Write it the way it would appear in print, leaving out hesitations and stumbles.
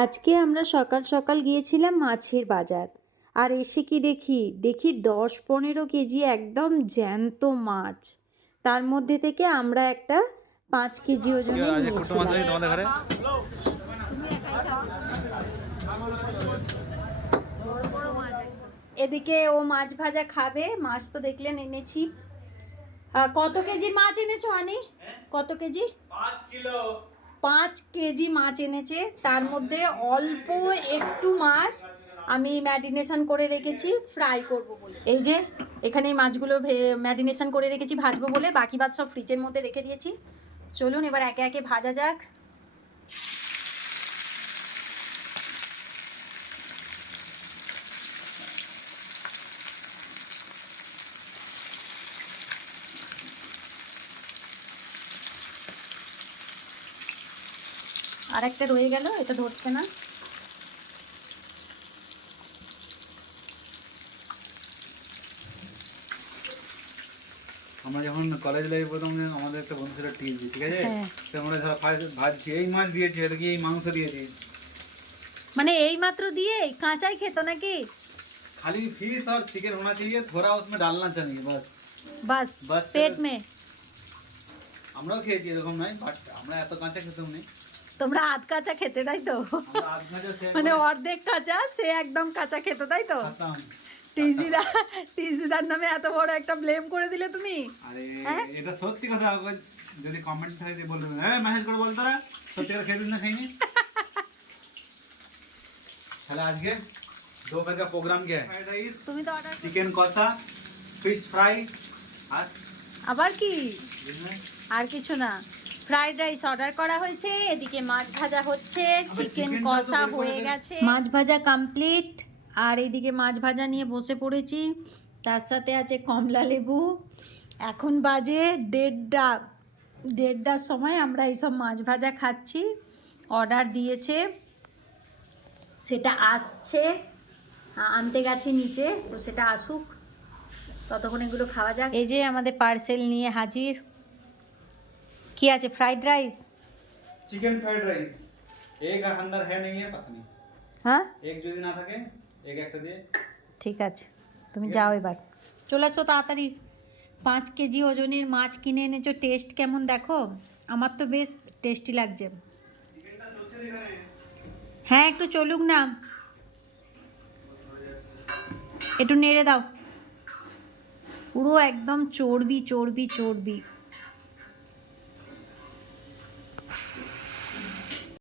আজকে আমরা সকাল সকাল গিয়েছিলাম মাছের বাজার। আর এসে কি দেখি 10-15 কেজি একদম জ্যান্ত মাছ। তার মধ্যে থেকে আমরা একটা 5 কেজি ওজনের নিয়েছিলাম। এদিকে ও মাছ ভাজা খাবে। মাছ তো দেখলেন এনেছি। কত কেজি মাছ এনেছো আনি? কত কেজি? 5 কিলো। 5 কেজি মাছ এনেছে। তার মধ্যে অল্প একটু মাছ আমি ম্যারিনেশন করে রেখেছি ফ্রাই করব বলে। এই যে এখানে এই মাছগুলো ম্যারিনেশন করে রেখেছি ভাজবো বলে। বাকি মাছ সব ফ্রিজের মধ্যে রেখে দিয়েছি। চলুন এবার একে একে ভাজা যাক। আর একটা রয়ে গেল, এটা ধরছে না। আমরা যখন কলেজ লাইফে প্রথম আমাদের একটা বন্ধু ছিল টিজি, ঠিক আছে? তো আমরা সব ভাজছি, এই মাছ দিয়েছি, এটা কি এই মাংস দিয়েছি। মানে এই মাত্র দিয়ে কাঁচাই খেত নাকি? खाली फिश और चिकन होना चाहिए, थोड़ा उसमें डालना चाहिए, बस বাস बस পেট মে। আমরাও খেয়েছি এরকম নয়, বাট আমরা এত কাঁচা খেতাম নেই। তোমরা আধ কাঁচা খেতে, তাই তো? আমরা আধ কাঁচা মানে অর্ধেক কাঁচা, সে একদম কাঁচা খেতে, তাই তো? খেতাম। টিজিদার নামে এত বড় একটা ব্লেম করে দিলে তুমি। আরে এটা সত্যি কথা, যদি কমেন্ট থাকে বলবেন, হ্যাঁ মেসেজ করে বল তোরা সত্যি করে খেয়েছিস না খাইনি। তাহলে আজকে दोपहर का प्रोग्राम क्या है? फ्राइड राइस, তুমি তো অর্ডার चिकन कौसा, फिश फ्राई, আর আবার কি? আর কিছু না, ফ্রাইড রাইস অর্ডার করা হয়েছে। এদিকে মাছ ভাজা হচ্ছে, চিকেন কষা হয়ে গেছে, মাছ ভাজা কমপ্লিট। আর এদিকে মাছ ভাজা নিয়ে বসে পড়েছি। তার সাথে আছে কমলা লেবু। এখন বাজে 1:30টার সময় আমরা এইসব মাছ ভাজা খাচ্ছি। অর্ডার দিয়েছে, সেটা আসছে, আনতে গেছি নিচে, তো সেটা আসুক, ততক্ষণ এগুলো খাওয়া যাক। এই যে আমাদের পার্সেল নিয়ে হাজির। কি আছে? Fried rice, chicken fried rice. Egg अंदर है नहीं है, पता नहीं। হ্যাঁ এগ যদি না থাকে এগ একটা দিয়ে। ঠিক আছে, তুমি যাও এবার, চলে আসো তাড়াতাড়ি। 5 কেজি ওজনের মাছ কিনে এনেছো। টেস্ট কেমন দেখো? আমার তো বেশ টেস্টি লাগছে। হ্যাঁ একটু চলুক না, একটু নেড়ে দাও। পুরো একদম চর্বি চর্বি চর্বি।